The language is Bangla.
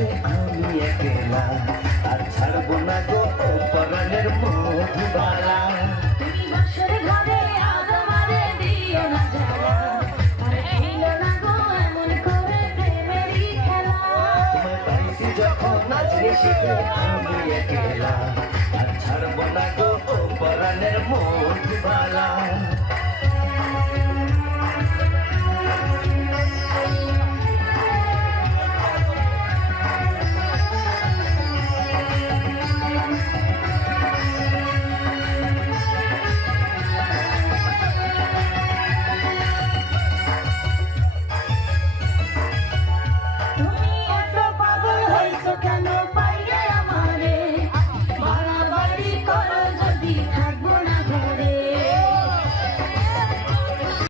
শিখে আমি একলা আর ছাড়বো না গো পরাণের মধুবালা। তুমি বাসর ঘরে আজ আমারে দিও না জ্বালা, আর ছিল না গো এমন করে প্রেমেরই খেলা। তোমায় পাইছি যখন নাচতে শিখে আমি একলা আর ছাড়বো না গো পরাণের মধুবালা।